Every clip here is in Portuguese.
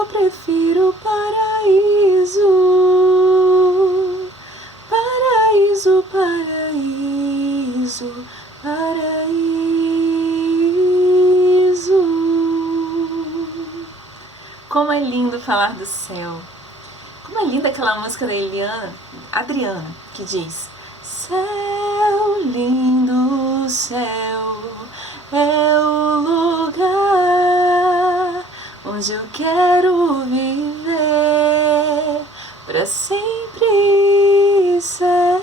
eu prefiro o paraíso. Paraíso, paraíso, paraíso. Como é lindo falar do céu. Como é linda aquela música da Adriana, que diz: céu, lindo céu, é o lugar onde eu quero viver pra sempre. Céu,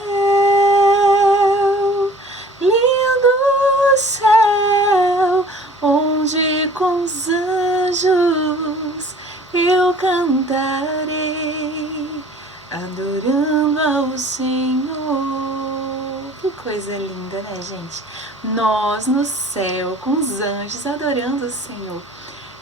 lindo céu, onde com os anjos eu cantarei, adorando ao Senhor. Que coisa linda, né, gente? Nós no céu, com os anjos, adorando o Senhor.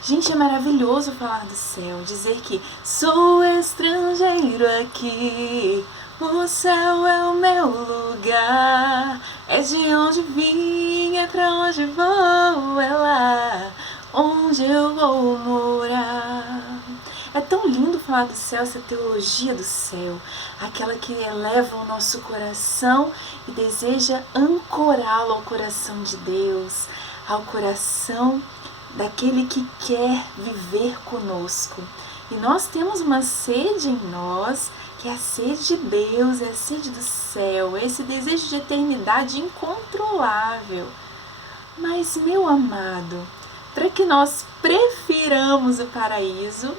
Gente, é maravilhoso falar do céu, dizer que sou estrangeiro aqui, o céu é o meu lugar, é de onde vim, é pra onde vou, é lá onde eu vou morar. É tão lindo falar do céu, essa teologia do céu, aquela que eleva o nosso coração e deseja ancorá-lo ao coração de Deus, ao coração daquele que quer viver conosco. E nós temos uma sede em nós, que é a sede de Deus, é a sede do céu, é esse desejo de eternidade incontrolável. Mas, meu amado, para que nós prefiramos o paraíso,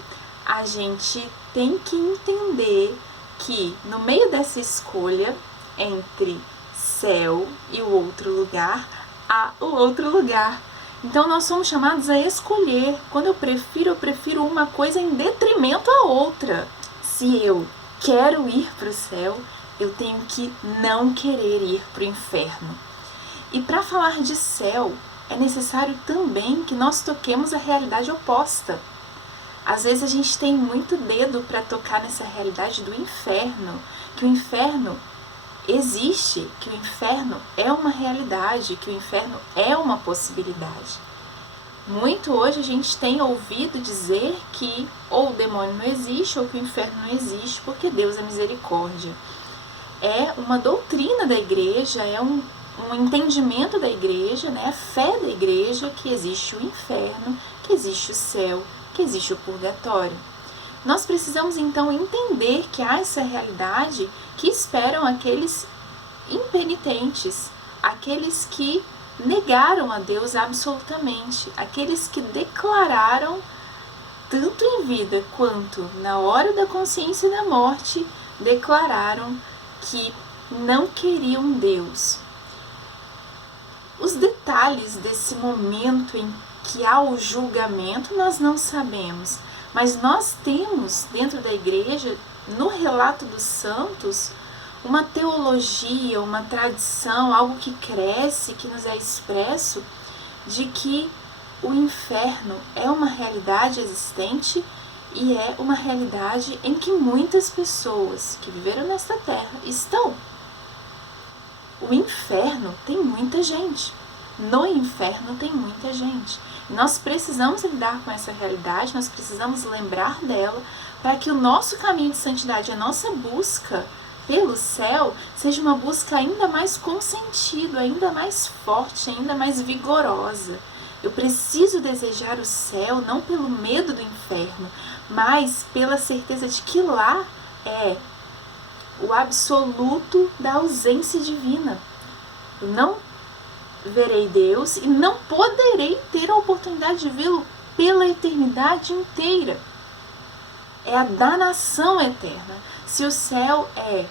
a gente tem que entender que no meio dessa escolha entre céu e o outro lugar, há o outro lugar. Então nós somos chamados a escolher. Quando eu prefiro uma coisa em detrimento à outra. Se eu quero ir para o céu, eu tenho que não querer ir para o inferno. E para falar de céu, é necessário também que nós toquemos a realidade oposta. Às vezes a gente tem muito dedo para tocar nessa realidade do inferno, que o inferno existe, que o inferno é uma realidade, que o inferno é uma possibilidade. Muito hoje a gente tem ouvido dizer que ou o demônio não existe ou que o inferno não existe porque Deus é misericórdia. É uma doutrina da igreja, é um entendimento da igreja, né? A fé da igreja que existe o inferno, que existe o céu, que existe o purgatório. Nós precisamos então entender que há essa realidade que esperam aqueles impenitentes, aqueles que negaram a Deus absolutamente, aqueles que declararam, tanto em vida quanto na hora da consciência e da morte, declararam que não queriam Deus. Os detalhes desse momento em que há o julgamento nós não sabemos, mas nós temos dentro da igreja, no relato dos santos, uma teologia, uma tradição, algo que cresce, que nos é expresso, de que o inferno é uma realidade existente e é uma realidade em que muitas pessoas que viveram nesta terra estão. O inferno tem muita gente. No inferno tem muita gente. Nós precisamos lidar com essa realidade, nós precisamos lembrar dela para que o nosso caminho de santidade, a nossa busca pelo céu, seja uma busca ainda mais com sentido, ainda mais forte, ainda mais vigorosa. Eu preciso desejar o céu não pelo medo do inferno, mas pela certeza de que lá é o absoluto da ausência divina. Eu não verei Deus e não poderei ter a oportunidade de vê-lo pela eternidade inteira. É a danação eterna. Se o céu é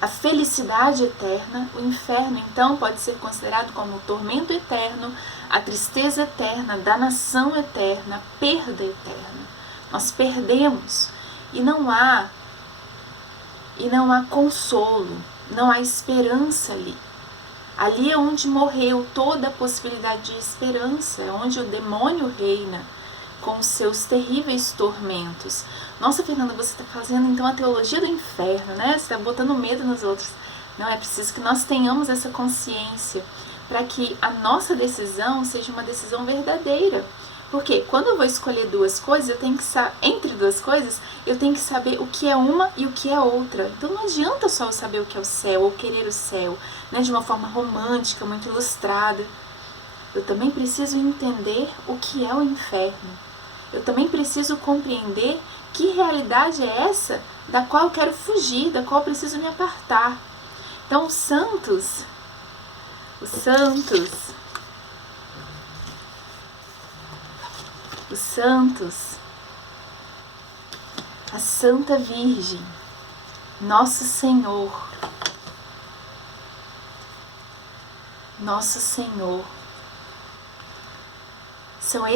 a felicidade eterna, o inferno então pode ser considerado como o tormento eterno, a tristeza eterna, a danação eterna, a perda eterna. Nós perdemos e não há consolo, não há esperança ali. Ali é onde morreu toda a possibilidade de esperança, é onde o demônio reina com os seus terríveis tormentos. Nossa, Fernanda, você está fazendo então a teologia do inferno, né? Você está botando medo nos outros. Não, é preciso que nós tenhamos essa consciência para que a nossa decisão seja uma decisão verdadeira. Porque quando eu vou escolher duas coisas, eu tenho que entre duas coisas, eu tenho que saber o que é uma e o que é outra. Então não adianta só eu saber o que é o céu ou querer o céu, né, de uma forma romântica, muito ilustrada. Eu também preciso entender o que é o inferno. Eu também preciso compreender que realidade é essa da qual eu quero fugir, da qual eu preciso me apartar. Então os santos, a Santa Virgem, Nosso Senhor, são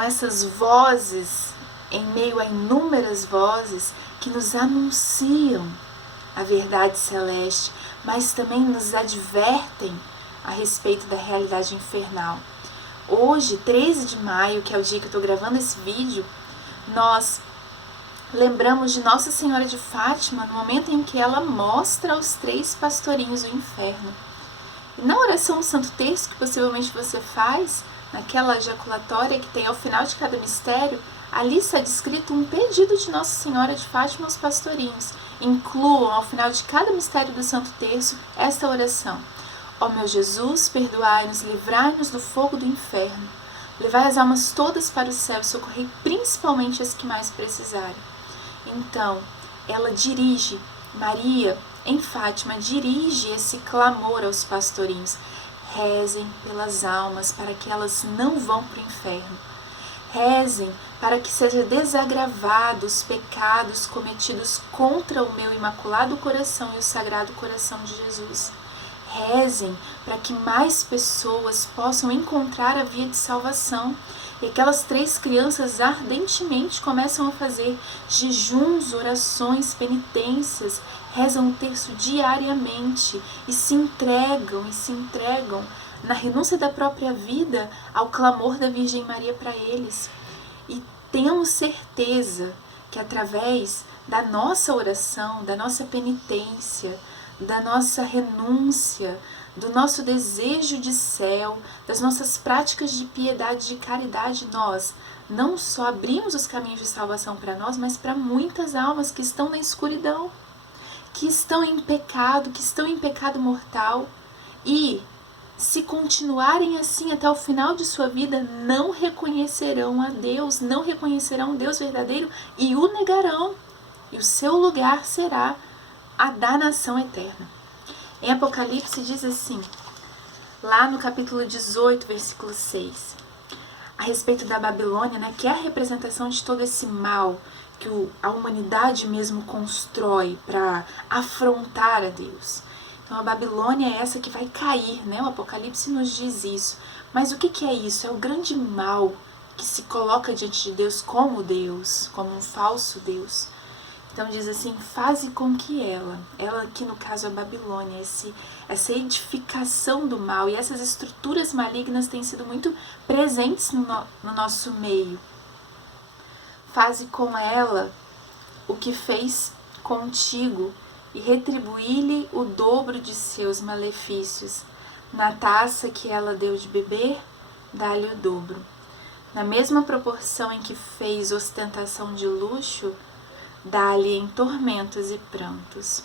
essas vozes, em meio a inúmeras vozes, que nos anunciam a verdade celeste, mas também nos advertem a respeito da realidade infernal. Hoje, 13 de maio, que é o dia que eu estou gravando esse vídeo, nós lembramos de Nossa Senhora de Fátima no momento em que ela mostra aos 3 pastorinhos o inferno. E na oração do Santo Terço, que possivelmente você faz, naquela ejaculatória que tem ao final de cada mistério, ali está descrito um pedido de Nossa Senhora de Fátima aos pastorinhos. Incluam ao final de cada mistério do Santo Terço esta oração: ó meu Jesus, perdoai-nos, livrai-nos do fogo do inferno, levai as almas todas para o céu e socorrei principalmente as que mais precisarem. Então, ela dirige, Maria, em Fátima, dirige esse clamor aos pastorinhos: rezem pelas almas para que elas não vão para o inferno. Rezem para que sejam desagravados os pecados cometidos contra o meu imaculado coração e o sagrado coração de Jesus. Rezem para que mais pessoas possam encontrar a via de salvação. E aquelas 3 crianças ardentemente começam a fazer jejuns, orações, penitências, rezam o terço diariamente e se entregam na renúncia da própria vida ao clamor da Virgem Maria para eles. E temos certeza que através da nossa oração, da nossa penitência, da nossa renúncia, do nosso desejo de céu, das nossas práticas de piedade, de caridade, nós não só abrimos os caminhos de salvação para nós, mas para muitas almas que estão na escuridão, que estão em pecado mortal, e se continuarem assim até o final de sua vida, não reconhecerão a Deus, não reconhecerão o Deus verdadeiro e o negarão, e o seu lugar será a danação eterna. Em Apocalipse diz assim, lá no capítulo 18, versículo 6, a respeito da Babilônia, né, que é a representação de todo esse mal que a humanidade mesmo constrói para afrontar a Deus. Então a Babilônia é essa que vai cair, né? O Apocalipse nos diz isso. Mas o que é isso? É o grande mal que se coloca diante de Deus, como um falso Deus. Então diz assim, faze com que ela aqui no caso a Babilônia, essa edificação do mal e essas estruturas malignas têm sido muito presentes no nosso meio. Faze com ela o que fez contigo e retribuí-lhe o dobro de seus malefícios. Na taça que ela deu de beber, dá-lhe o dobro. Na mesma proporção em que fez ostentação de luxo, dá-lhe em tormentos e prantos.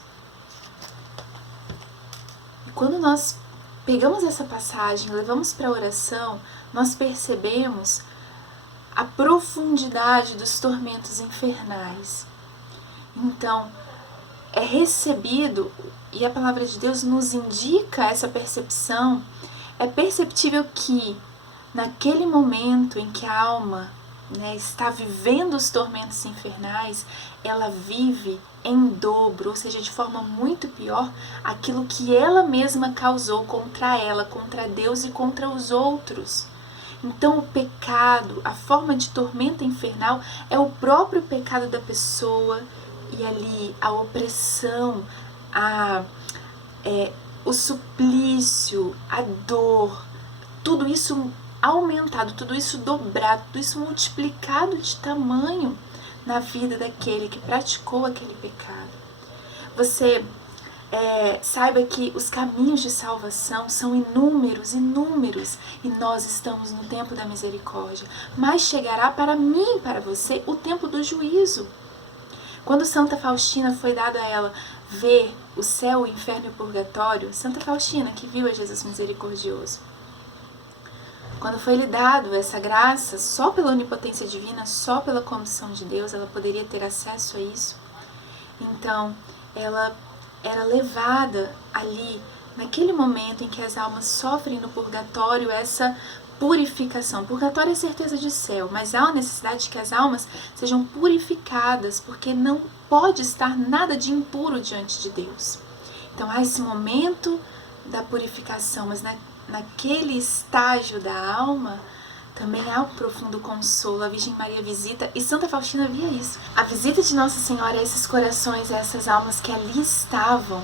E quando nós pegamos essa passagem, levamos para a oração, nós percebemos a profundidade dos tormentos infernais. Então, é recebido, e a palavra de Deus nos indica essa percepção, é perceptível que, naquele momento em que a alma, né, está vivendo os tormentos infernais, ela vive em dobro, ou seja, de forma muito pior, aquilo que ela mesma causou contra ela, contra Deus e contra os outros. Então o pecado, a forma de tormento infernal é o próprio pecado da pessoa, e ali a opressão, o suplício, a dor, tudo isso aumentado, tudo isso dobrado, tudo isso multiplicado de tamanho na vida daquele que praticou aquele pecado. Você saiba que os caminhos de salvação são inúmeros, inúmeros, e nós estamos no tempo da misericórdia. Mas chegará para mim e para você o tempo do juízo. Quando Santa Faustina foi dado a ela ver o céu, o inferno e o purgatório, Santa Faustina, que viu a Jesus misericordioso, quando foi lhe dado essa graça, só pela onipotência divina, só pela comissão de Deus, ela poderia ter acesso a isso. Então, ela era levada ali, naquele momento em que as almas sofrem no purgatório, essa purificação. Purgatório é certeza de céu, mas há a necessidade de que as almas sejam purificadas, porque não pode estar nada de impuro diante de Deus. Então há esse momento da purificação, mas naquele estágio da alma também há um profundo consolo. A Virgem Maria visita, e Santa Faustina via isso. A visita de Nossa Senhora a esses corações, a essas almas que ali estavam,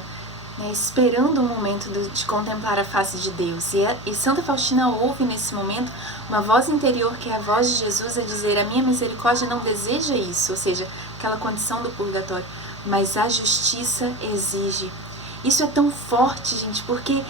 esperando o momento de contemplar a face de Deus. E Santa Faustina ouve nesse momento uma voz interior, que é a voz de Jesus, a dizer: a minha misericórdia não deseja isso, ou seja, aquela condição do purgatório, mas a justiça exige. Isso é tão forte, gente, porque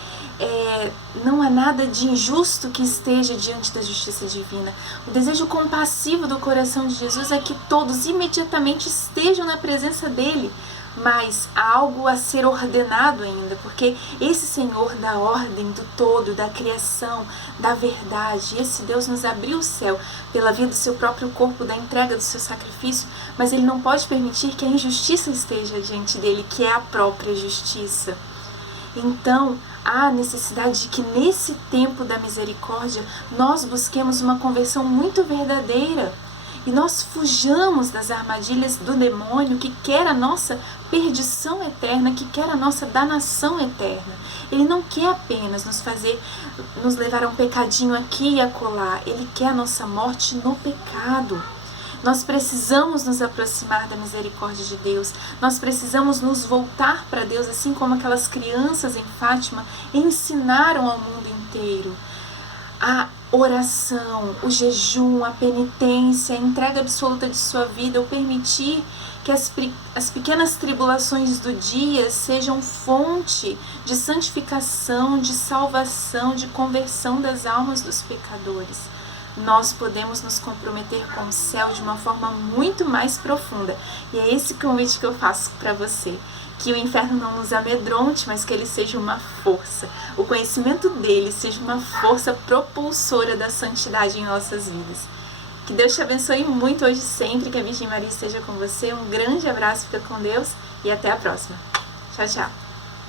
não há nada de injusto que esteja diante da justiça divina. O desejo compassivo do coração de Jesus é que todos imediatamente estejam na presença dele, mas há algo a ser ordenado ainda, porque esse Senhor da ordem, do todo, da criação, da verdade, esse Deus nos abriu o céu pela via do seu próprio corpo, da entrega do seu sacrifício, mas ele não pode permitir que a injustiça esteja diante dele, que é a própria justiça. Então, há necessidade de que nesse tempo da misericórdia nós busquemos uma conversão muito verdadeira e nós fujamos das armadilhas do demônio que quer a nossa perdição eterna, que quer a nossa danação eterna. Ele não quer apenas nos levar a um pecadinho aqui e acolá, ele quer a nossa morte no pecado. Nós precisamos nos aproximar da misericórdia de Deus, nós precisamos nos voltar para Deus, assim como aquelas crianças em Fátima ensinaram ao mundo inteiro. A oração, o jejum, a penitência, a entrega absoluta de sua vida, o permitir que as pequenas tribulações do dia sejam fonte de santificação, de salvação, de conversão das almas dos pecadores. Nós podemos nos comprometer com o céu de uma forma muito mais profunda. E é esse convite que eu faço para você. Que o inferno não nos amedronte, mas que ele seja uma força. O conhecimento dele seja uma força propulsora da santidade em nossas vidas. Que Deus te abençoe muito hoje e sempre. Que a Virgem Maria esteja com você. Um grande abraço, fica com Deus e até a próxima. Tchau, tchau.